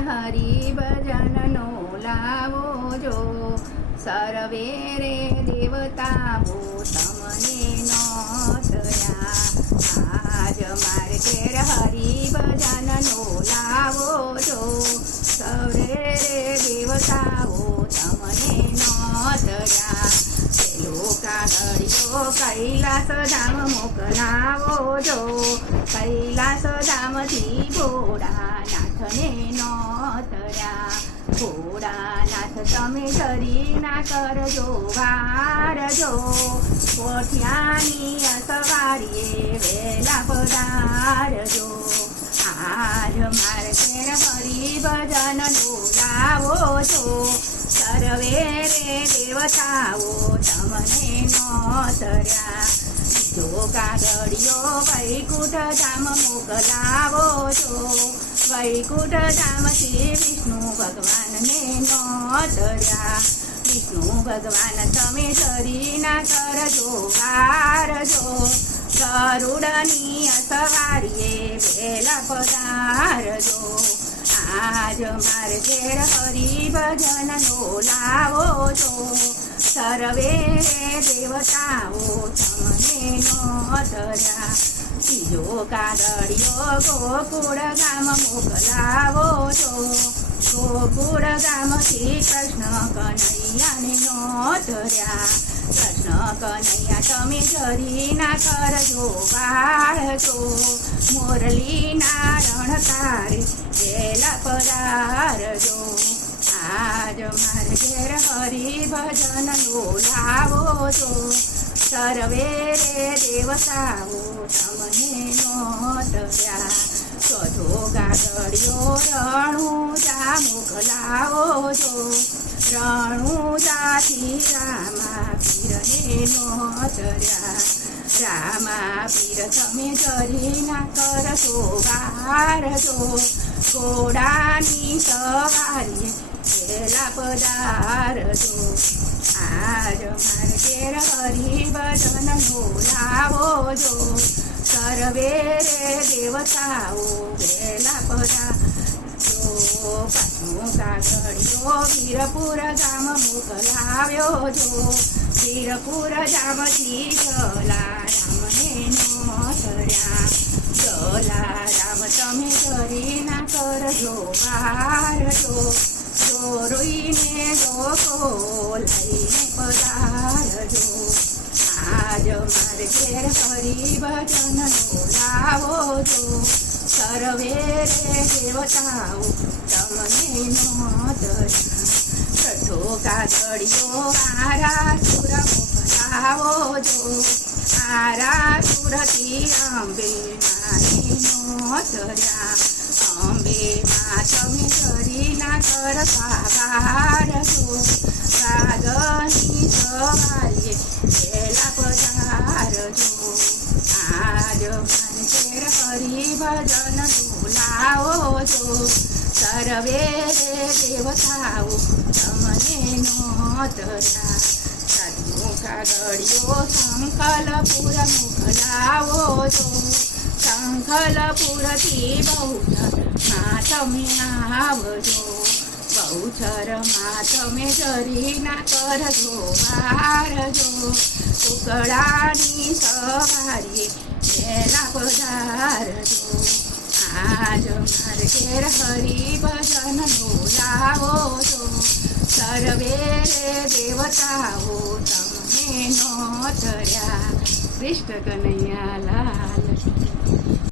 હરિ ભજનનો લાવો જો સર્વે રે દેવતાઓ તમને નોતર્યા આજ મારે ઘેર હરિ ભજનનો લાવો જો સર્વે રે દેવતાઓ તમને નોતર્યા પેલો કાગળિયો કૈલાસ ધામ મોકલાવો જો કૈલાસ ધામથી ભોળાનાથને નોતર્યા ભોળાનાથ તમે ધરી ના કરજો વારજો કોઠિયાની અસવારીએ વહેલા પધારજો આજ મારે ઘેર હરિ ભજનનો લાવો છો સર્વે રે દેવતાઓ તમને નોતર્યા જો કાગળિયો વૈકુંઠ ધામ મોકલાવો છો વૈકુંઠ ધામથી વિષ્ણુ ભગવાનને નોતર્યા વિષ્ણુ ભગવાન તમે ધરી ના કરજો વારજો ગરુડની અસવારીએ વહેલા પધારજો આજ મારે ઘેર હરિ ભજનનો લાવો છો સર્વે રે દેવતાઓ તમને નોતર્યા બીજો કાગળિયો ગોકુળ ગામ મોકલાવો છો ગોકુળ ગામથી કૃષ્ણ કનૈયાને નોતર્યા કૃષ્ણ કનૈયા તમે ધરી ના કરજો વાળજો મોરલીના રણકારે વહેલા પધારજો આજ મારે ઘેર હરિ ભજનનો લાવો છો સર્વે રે દેવતાઓ તમને નોતર્યા ચોથો કાગળિયો રણુજા મોકલાવો છો રણુજાથી રામા પીરને નોતર્યા રામા પીર તમે ધરી ના કરજો વારજો ઘોડાની સવારીએ વહેલા પધારજો આજ મારે ઘેર હરિ ભજનનો લાવો જો સર્વે રે દેવતાઓ વહેલા પધારજો પાંચમો કાગળિયો વીરપુર ગામ મોકલાવ્યો જો વીરપુર ગામથી જલારામને નોતર્યા જલારામ તમે ધરી ના કરજો વારજો ચોરીને ગોકો લઈને પધારજો આજ મારે ઘેર હરિ ભજનનો લાવો છો સર્વે રે દેવતાઓ તમને નોતર્યા છઠ્ઠો કાગળિયો આરાસુર મોકલાવો જો આરાસુરથી અંબે માને નોતર્યા અંબે માં તમે ધરી ના કરતા વારજો વાગની સવારીએ વહેલા પધારજો આજ મારે ઘેર હરિ ભજનનો લાવો છો સર્વે રે દેવતાઓ તમને નોતર્યા સાતમો કાગળિયો સંકલપુર મોકલાવો છો સંકલપુરથી બહુચરમાં તમે આવજો બહુચરમાં તમે ધરી ના કરજો વારજો ટુકડાની સવારીએ વહેલા પધારજો આજ મારે ઘેર હરિ ભજનનો લાવો છો સર્વે રે દેવતાઓ તમને નોતર્યા કૃષ્ણ કનૈયા લાલ